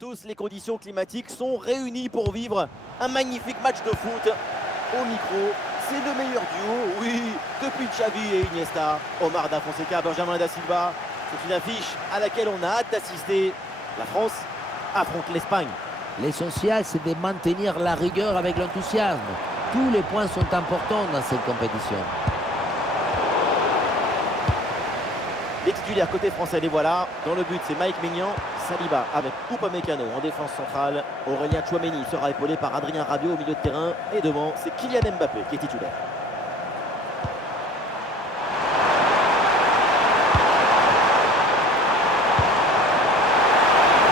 Tous, les conditions climatiques sont réunies pour vivre un magnifique match de foot. Au micro, c'est le meilleur duo, oui, depuis Xavi et Iniesta, Omar Da Fonseca, Benjamin Da Silva. C'est une affiche à laquelle on a hâte d'assister. La France affronte l'Espagne. L'essentiel, c'est de maintenir la rigueur avec l'enthousiasme. Tous les points sont importants dans cette compétition. Les titulaires côté français, les voilà. Dans le but, c'est Mike Maignan, Saliba avec Upamecano en défense centrale. Aurélien Tchouaméni sera épaulé par Adrien Rabiot au milieu de terrain. Et devant, c'est Kylian Mbappé qui est titulaire.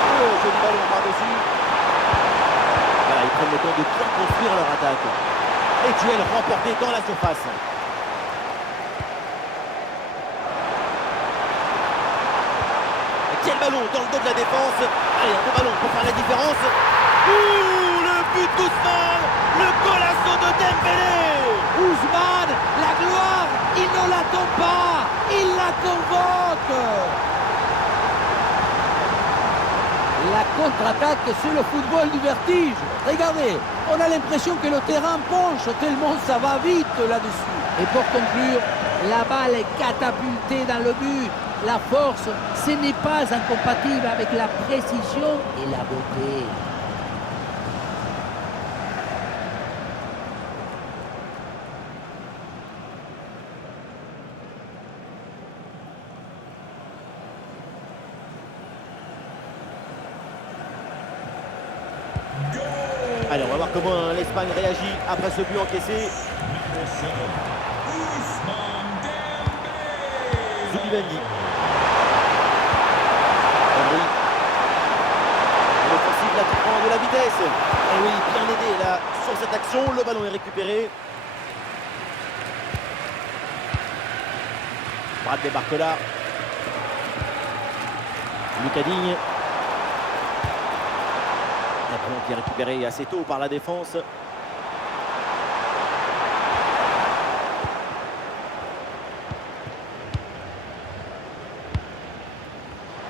Oh, joli ballon par-dessus. Voilà, ils prennent le temps de bien construire leur attaque. Et duel remporté dans la surface. Quel ballon dans le dos de la défense. Allez, un bon ballon pour faire la différence. Ouh, le but d'Ousmane. Le golasso de Dembélé. Ousmane, la gloire, il ne l'attend pas, il la convoque. La contre-attaque, c'est le football du vertige. Regardez, on a l'impression que le terrain penche tellement ça va vite là-dessus. Et pour conclure, la balle est catapultée dans le but. La force, ce n'est pas incompatible avec la précision et la beauté. Allez, on va voir comment l'Espagne réagit après ce but encaissé. Zubimendi. L'offensive là qui prend de la vitesse. Et oui, bien aidé là sur cette action. Le ballon est récupéré. Bradley Barcola. Lucas Digne. Un ballon qui est récupéré assez tôt par la défense.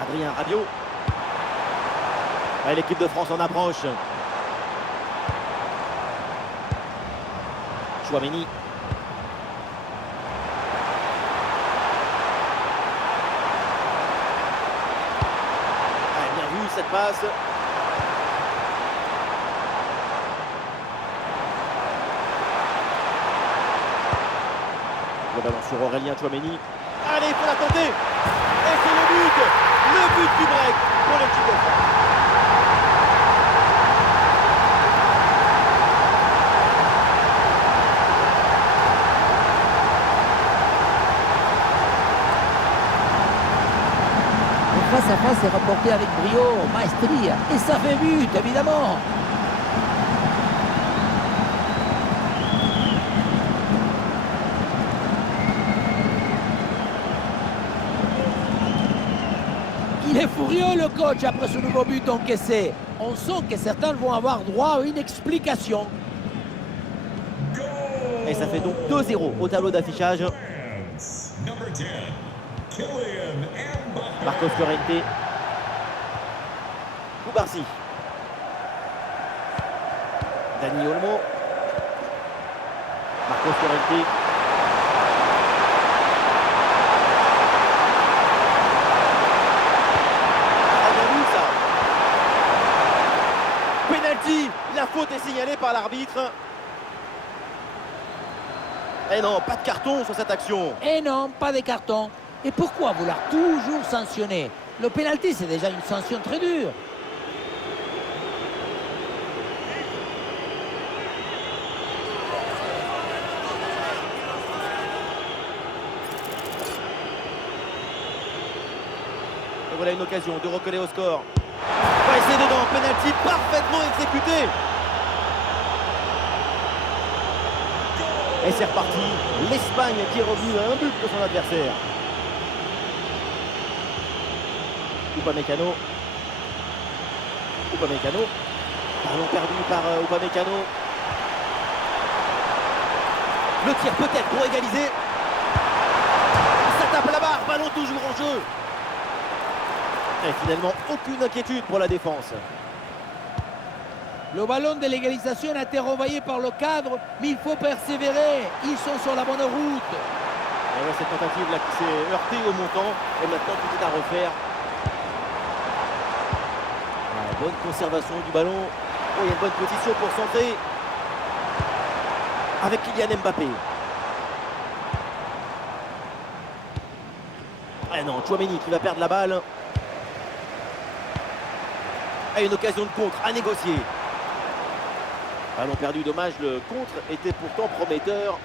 Adrien Rabiot. Et l'équipe de France en approche. Tchouaméni. Bien vu cette passe. Le ballon sur Aurélien Tchouaméni. Allez, il faut la tenter. Et c'est le but. Le but du break pour l'équipe de France. Le face-à-face est rapporté avec brio, maestria. Et ça fait but, évidemment. Il est furieux le coach après ce nouveau but encaissé. On sent que certains vont avoir droit à une explication. Et ça fait donc 2-0 au tableau d'affichage. Marcos Llorente. Koubarsi. Dani Olmo. Marcos Llorente. Penalty, la faute est signalée par l'arbitre. Et non, pas de carton sur cette action. Et non, pas de carton. Et pourquoi vouloir toujours sanctionner? Le pénalty, c'est déjà une sanction très dure. Et voilà une occasion de recoller au score. Ouais, c'est dedans, penalty parfaitement exécuté. Et c'est reparti. L'Espagne qui est revenue à un but de son adversaire. Upamecano. Ballon perdu par Upamecano. Le tir peut-être pour égaliser. Ça tape la barre, ballon toujours en jeu. Et finalement, aucune inquiétude pour la défense. Le ballon de l'égalisation a été renvoyé par le cadre, mais il faut persévérer. Ils sont sur la bonne route. Et ouais, cette tentative là qui s'est heurtée au montant. Et maintenant tout est à refaire. Ouais, bonne conservation du ballon. Oh, il y a une bonne position pour centrer. Avec Kylian Mbappé. Ah non, Tchouaméni qui va perdre la balle. Ah, une occasion de contre à négocier. Ballon perdu, dommage, le contre était pourtant prometteur.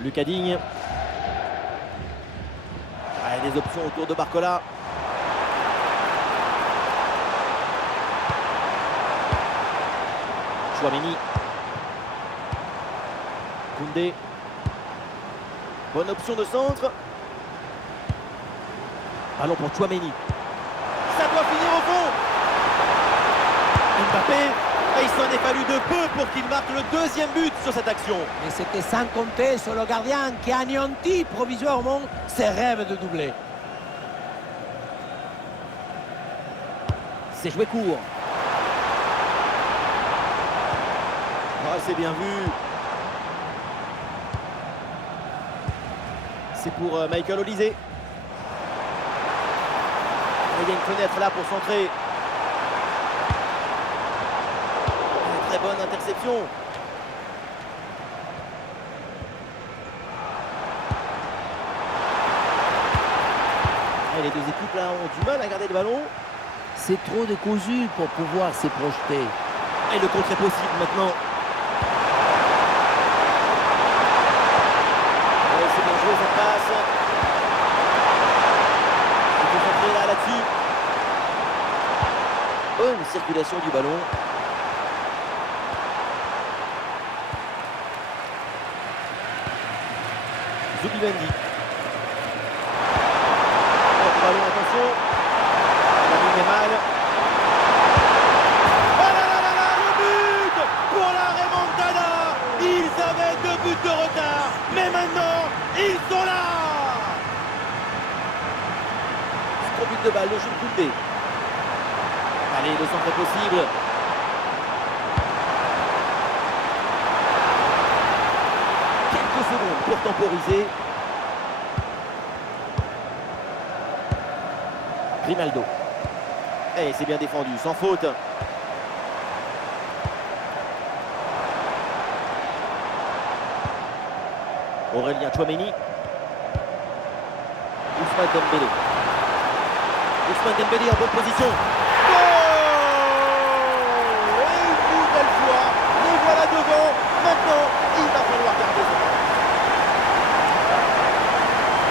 Lucas Digne. Ah, des options autour de Barcola. Tchouaméni. Koundé. Bonne option de centre. Ballon pour Tchouaméni. Ça doit finir au fond. Mbappé. Et il s'en est fallu de peu pour qu'il marque le deuxième but sur cette action. Mais c'était sans compter sur le gardien qui a anéanti provisoirement ses rêves de doubler. C'est joué court. Ah, c'est bien vu. C'est pour Michael Olise. Il y a une fenêtre là pour centrer. Une très bonne interception. Et les deux équipes là ont du mal à garder le ballon. C'est trop décousu pour pouvoir se projeter. Et le contre est possible maintenant. Ouais, c'est bien joué cette passe. Il faut centrer là-dessus. Bonne circulation du ballon. Zubimendi. Oh, le ballon, attention. La ligne est mal. Oh là là là là, le but pour la remontada. Ils avaient 2 buts de retard, mais maintenant, ils sont là. C'est 3 buts de balle, le jeu de Koundé. Allez, le centre est possible. Quelques secondes pour temporiser. Grimaldo. Et c'est bien défendu, sans faute. Aurélien Tchouaméni. Ousmane Dembélé. Ousmane Dembélé en bonne position. Et une nouvelle fois, les voilà devant. Maintenant, il va falloir garder ce match.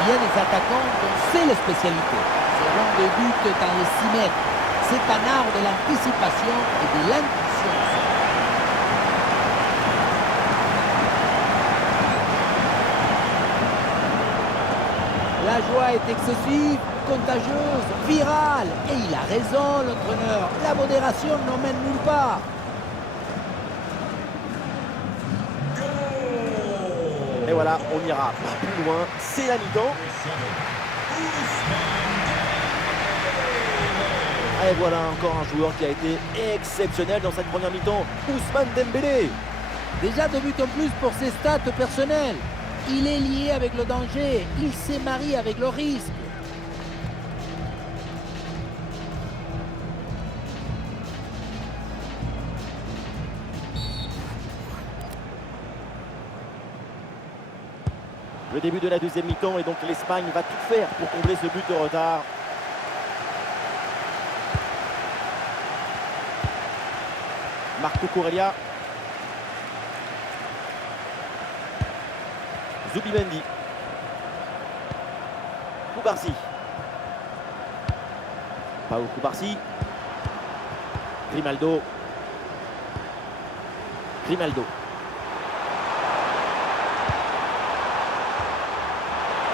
Il y a des attaquants dont c'est la spécialité. Ce genre de but dans les 6 mètres. C'est un art de l'anticipation et de l'intuition. La joie est excessive, contagieuse, virale. Et il a raison, l'entraîneur. La modération n'emmène nulle part. Et voilà, on ira pas plus loin. C'est la mi-temps. Et voilà encore un joueur qui a été exceptionnel dans cette première mi-temps. Ousmane Dembélé. Déjà 2 buts en plus pour ses stats personnelles. Il est lié avec le danger. Il s'est marié avec le risque. Le début de la deuxième mi-temps et donc l'Espagne va tout faire pour combler ce but de retard. Marco Corellia. Zubimendi. Koubarsi. Pau Koubarsi. Grimaldo. Grimaldo.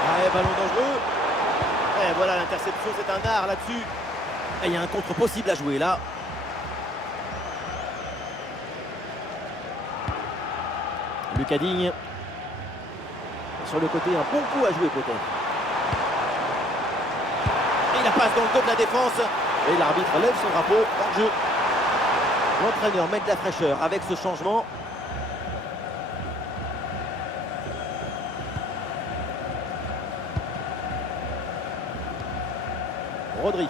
Ouais, ballon dangereux. Et voilà l'interception, c'est un art là-dessus. Et il y a un contre possible à jouer là. Lucas Digne. Sur le côté, un bon coup à jouer peut-être. Et il a passe dans le dos de la défense. Et l'arbitre lève son drapeau en jeu. L'entraîneur met de la fraîcheur avec ce changement. Rodri.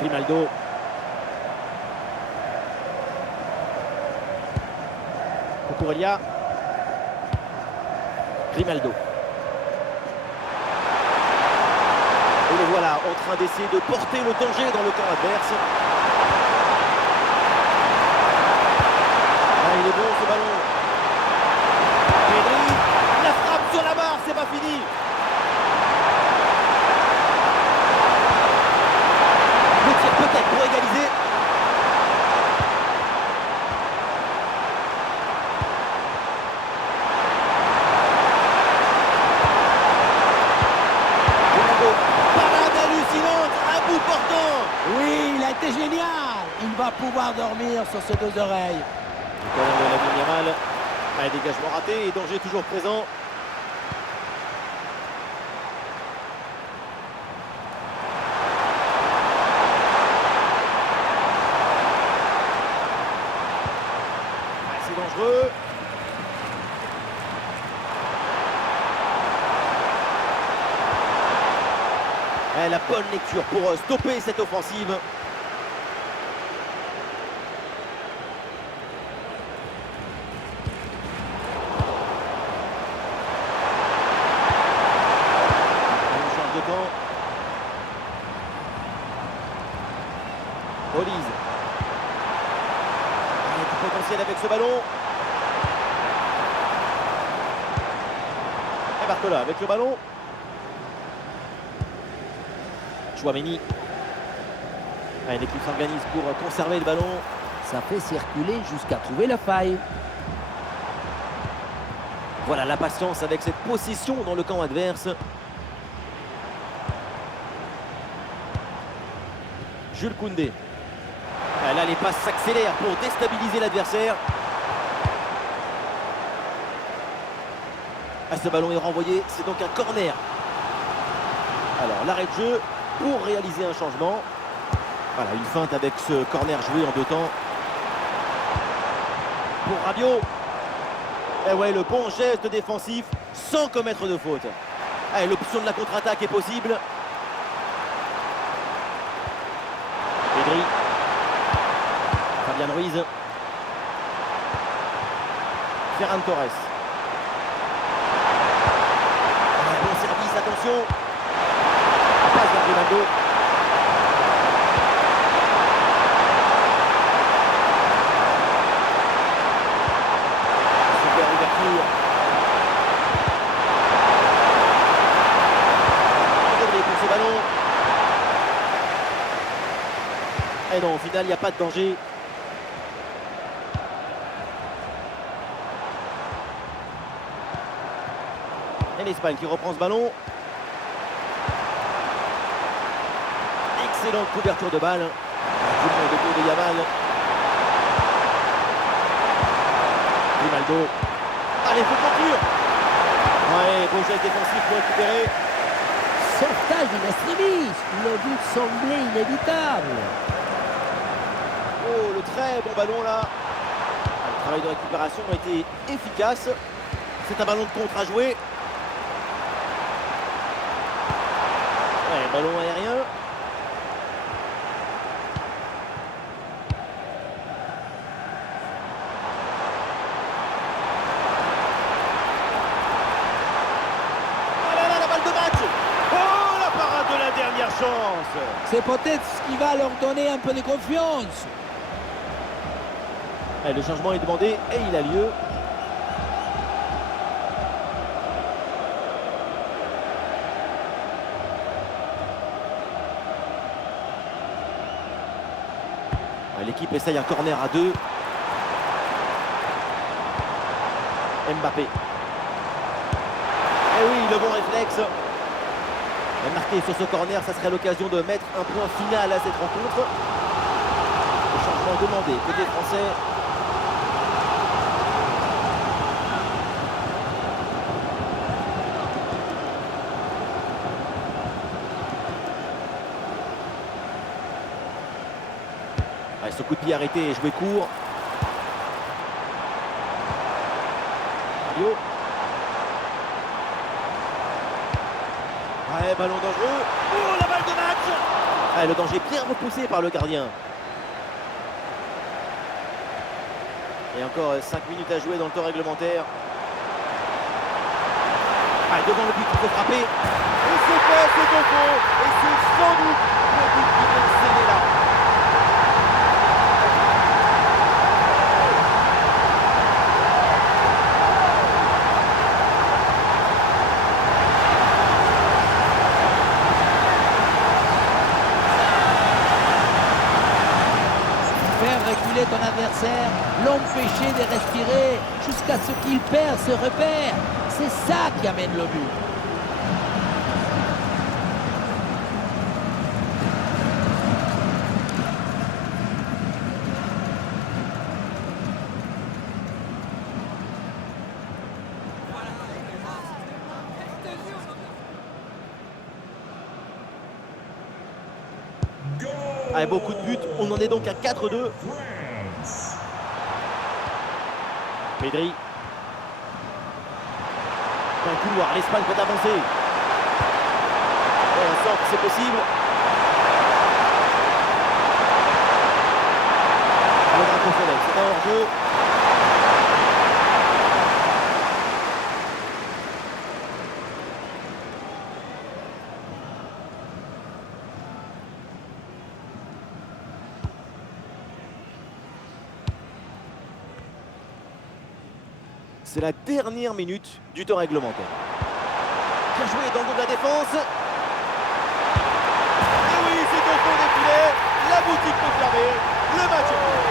Grimaldo. Cucurella. Grimaldo. Et le voilà en train d'essayer de porter le danger dans le camp adverse. Ah, il est bon ce ballon. Pedri, la frappe sur la barre, c'est pas fini. Le tir peut-être pour égaliser. Parade hallucinante, à bout portant. Oui, il a été génial. Il va pouvoir dormir sur ses deux oreilles. Le corner de Lamine Yamal. Ah, dégagement raté et danger toujours présent. Ah, c'est dangereux. Ah, la bonne lecture pour stopper cette offensive. De camp. Olise. Il y a du potentiel avec ce ballon. Et Barcola avec le ballon. Chouameni. L'équipe s'organise pour conserver le ballon. Ça fait circuler jusqu'à trouver la faille. Voilà la patience avec cette possession dans le camp adverse. Jules Koundé. Là, les passes s'accélèrent pour déstabiliser l'adversaire. Ce ballon est renvoyé, c'est donc un corner. Alors, l'arrêt de jeu pour réaliser un changement. Voilà, une feinte avec ce corner joué en deux temps. Pour Rabiot. Et ouais, le bon geste défensif sans commettre de faute. L'option de la contre-attaque est possible. Pedri. Fabian Ruiz. Ferran Torres. Bon service, attention. Passe vers Grimaldo. Super ouverture. Rodri pour ce ballon. Et non, au final, il n'y a pas de danger. Et l'Espagne qui reprend ce ballon. Excellente couverture de balle. Tout le monde autour de Yamal. Grimaldo. Allez, il faut conclure. Ouais, beau geste défensif pour récupérer. Sauvetage in extremis. Le but semblait inévitable. Oh, le très bon ballon là. Le travail de récupération a été efficace. C'est un ballon de contre à jouer. Ouais, ballon aérien. Oh là là, la balle de match. Oh, la parade de la dernière chance. C'est peut-être ce qui va leur donner un peu de confiance. Le changement est demandé et il a lieu. L'équipe essaye un corner à deux. Mbappé. Et oui, le bon réflexe. Marqué sur ce corner, ça serait l'occasion de mettre un point final à cette rencontre. Le changement demandé côté français. Ouais, ce coup de pied arrêté et joué court. Yo. Ouais, ballon dangereux. Oh, la balle de match. Ouais, le danger bien repoussé par le gardien. Et encore 5 minutes à jouer dans le temps réglementaire. Ah, devant le but, il faut frapper. Et c'est fait, c'est au fond. Et c'est sans doute le but qui vient de sceller là. Faire reculer ton adversaire, l'empêcher de respirer jusqu'à ce qu'il perd ses repères. C'est ça qui amène le but. Avec beaucoup de buts, on en est donc à 4-2. Pedri. Dans le couloir, l'Espagne peut avancer. Et on sent que c'est possible. Le drapeau soleil, c'est un hors-jeu. C'est la dernière minute du temps réglementaire. Bien joué dans le dos de la défense. Et oui, c'est au fond des filets. La boutique confirmée. Le match est fini.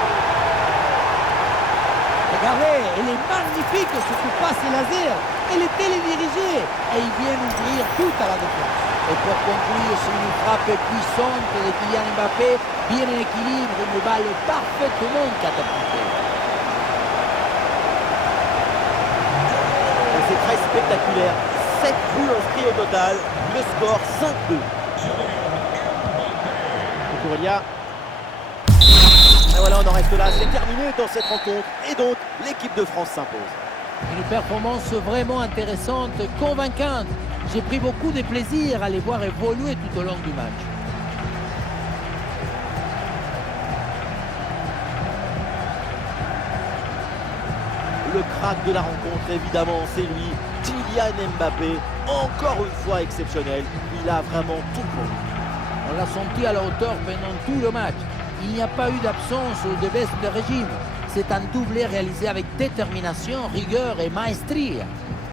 Regardez, elle est magnifique ce coup passe laser. Elle est télédirigée et il vient ouvrir tout à la défense. Et pour conclure, c'est une frappe puissante de Kylian Mbappé, bien en équilibre, une balle parfaitement catapultée. C'est très spectaculaire. 7 buts inscrits au total. Le score 5-2. Cucurella. Et voilà, on en reste là. C'est terminé dans cette rencontre. Et donc, l'équipe de France s'impose. Une performance vraiment intéressante, convaincante. J'ai pris beaucoup de plaisir à les voir évoluer tout au long du match. Le crack de la rencontre, évidemment, c'est lui, Kylian Mbappé. Encore une fois exceptionnel. Il a vraiment tout pour lui. On l'a senti à la hauteur pendant tout le match. Il n'y a pas eu d'absence ou de baisse de régime. C'est un doublé réalisé avec détermination, rigueur et maestria.